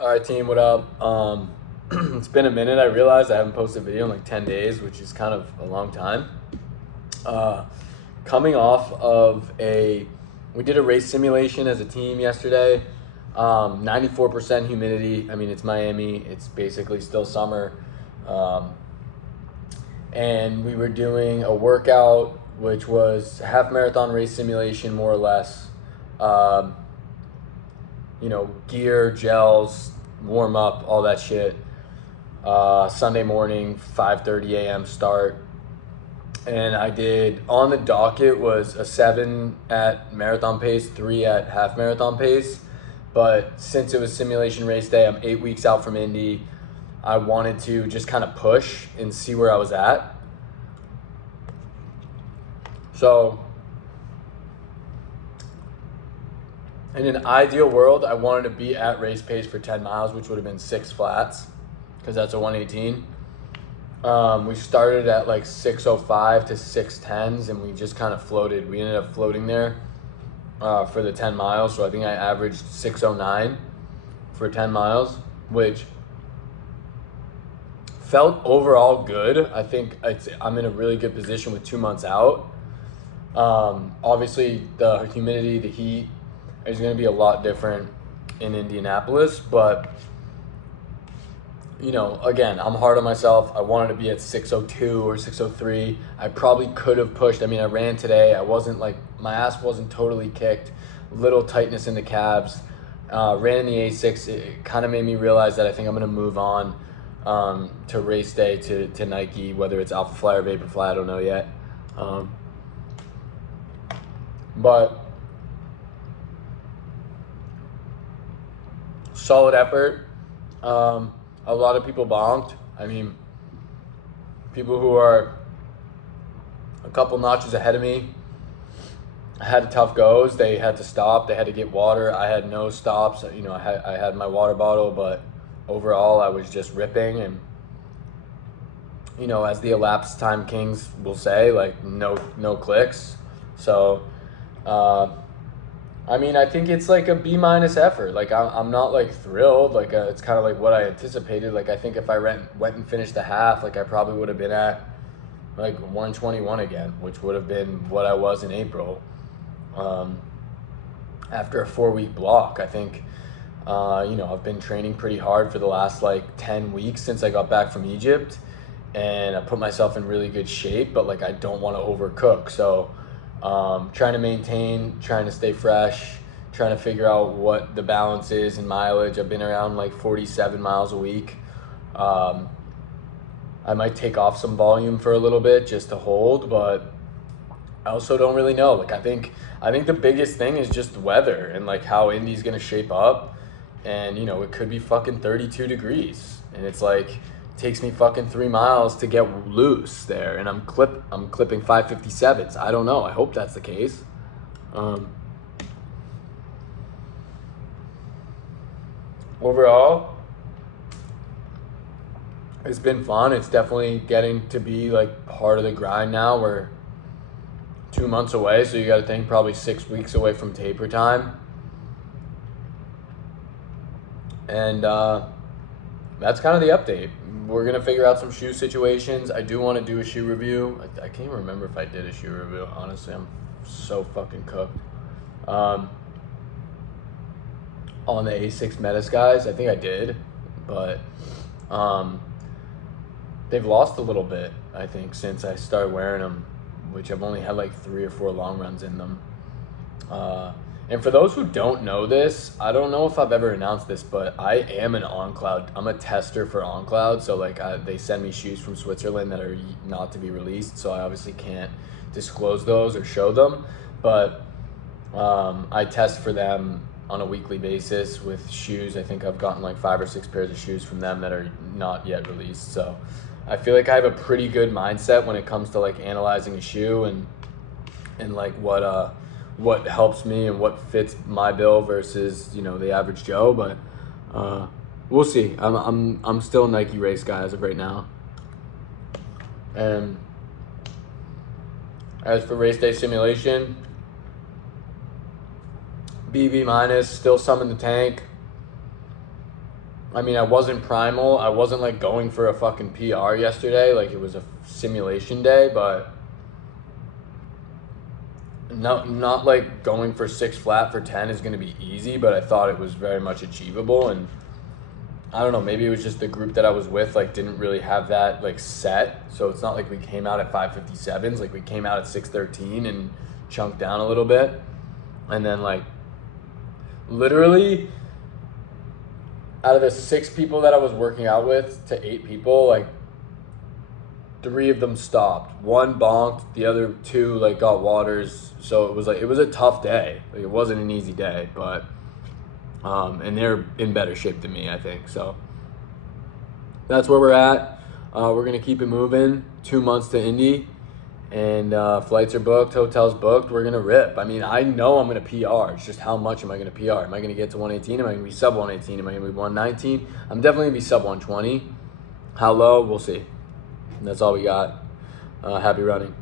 All right, team, what up? It's been a minute. I realized I haven't posted a video in like 10 days, which is kind of a long time. Uh, Coming off of we did a race simulation as a team yesterday. 94% humidity. I mean, it's Miami. It's basically still summer. Um, and we were doing a workout, which was a half marathon race simulation, more or less. Um, Gear, gels, warm up, all that shit. Sunday morning, 5:30 a.m. start. And I did, on the docket was a 7 at marathon pace, 3 at half marathon pace. But since it was simulation race day, I'm 8 weeks out from Indy. I wanted to just kind of push and see where I was at. So in an ideal world, I wanted to be at race pace for 10 miles, which would have been 6 flats, because that's a 118. We started at like 6:05 to 6:10s, and we just kind of floated. We ended up floating there for the 10 miles. So I think I averaged 6:09 for 10 miles, which felt overall good. I think I'm in a really good position with 2 months out. Obviously, the humidity, the heat is going to be a lot different in Indianapolis, but again, I'm hard on myself. I wanted to be at 6:02 or 6:03. I probably could have pushed. I mean, I ran today. I wasn't like, my ass wasn't totally kicked. Little tightness in the calves. Ran in the A6. It kind of made me realize that I think I'm going to move on to race day to Nike, whether it's Alpha Fly or Vaporfly. I don't know yet. But solid effort. A lot of people bonked. I mean, people who are a couple notches ahead of me had tough goes. They had to stop. They had to get water. I had no stops. I had my water bottle, but overall I was just ripping. And as the elapsed time kings will say, like no clicks. So I think it's like a B- effort. Like I'm not like thrilled. Like it's kind of like what I anticipated. Like I think if I went and finished the half, like I probably would have been at like 121 again, which would have been what I was in April. After a 4-week block, I think I've been training pretty hard for the last like 10 weeks since I got back from Egypt, and I put myself in really good shape. But like I don't want to overcook, so. Trying to maintain, trying to stay fresh, trying to figure out what the balance is in mileage. I've been around like 47 miles a week. I might take off some volume for a little bit just to hold, but I also don't really know. Like I think the biggest thing is just the weather and like how Indy's gonna shape up. And it could be fucking 32 degrees, and it's like takes me fucking 3 miles to get loose there, and I'm clipping 5:57s. I don't know. I hope that's the case. Overall, it's been fun. It's definitely getting to be like part of the grind now. We're 2 months away, so you got to think probably 6 weeks away from taper time, and that's kind of the update. We're going to figure out some shoe situations. I do want to do a shoe review. I can't even remember if I did a shoe review. Honestly, I'm so fucking cooked. On the A6 Metis guys, I think I did. But they've lost a little bit, I think, since I started wearing them, which I've only had like 3 or 4 long runs in them. And for those who don't know this, I don't know if I've ever announced this, but I am an OnCloud. I'm a tester for OnCloud. So like they send me shoes from Switzerland that are not to be released. So I obviously can't disclose those or show them. But I test for them on a weekly basis with shoes. I think I've gotten like 5 or 6 pairs of shoes from them that are not yet released. So I feel like I have a pretty good mindset when it comes to like analyzing a shoe and like what helps me and what fits my bill versus the average Joe. But we'll see. I'm still a Nike race guy as of right now. And as for race day simulation, BB minus, still some in the tank. I mean, I wasn't primal. I wasn't like going for a fucking PR yesterday. Like it was a simulation day, but not like going for 6 flat for 10 is going to be easy, but I thought it was very much achievable. And I don't know, maybe it was just the group that I was with, like, didn't really have that, like, set. So it's not like we came out at 5:57s. Like, we came out at 6:13 and chunked down a little bit. And then, like, literally, out of the 6 people that I was working out with to 8 people, like, 3 of them stopped. 1 bonked, the other 2, like, got waters. So it was, like, it was a tough day. Like, it wasn't an easy day, but... and they're in better shape than me, I think. So that's where we're at. We're going to keep it moving. 2 months to Indy. And flights are booked. Hotels booked. We're going to rip. I mean, I know I'm going to PR. It's just how much am I going to PR? Am I going to get to 118? Am I going to be sub 118? Am I going to be 119? I'm definitely going to be sub 120. How low? We'll see. And that's all we got. Happy running.